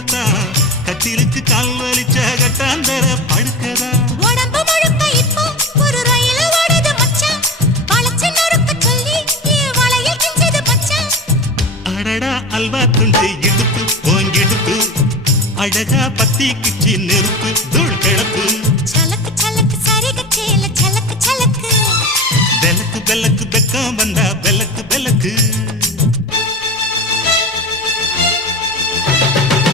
இவத்தான் கட்டிலுக்கு கால் வலிச்ச கட்டாந்தர படுக்கதா உடம்பு முழுக்க இப்போ ஒரு ரயில் ஓடுது மச்சான் வளைச்சு நொறுக்க சொல்லி வளையல் கிஞ்சது மச்சான் அடடா அல்வா துண்டு இடுப்பு ஓங்கிடுப்பு அழகா பத்தி கிச்சி நெருப்பு தூள் கிளப்பு சலக்கு சலக்கு சரிக சேல சலக்கு சலக்கு வெலக்கு வெலக்கு வெக்கம் வந்தா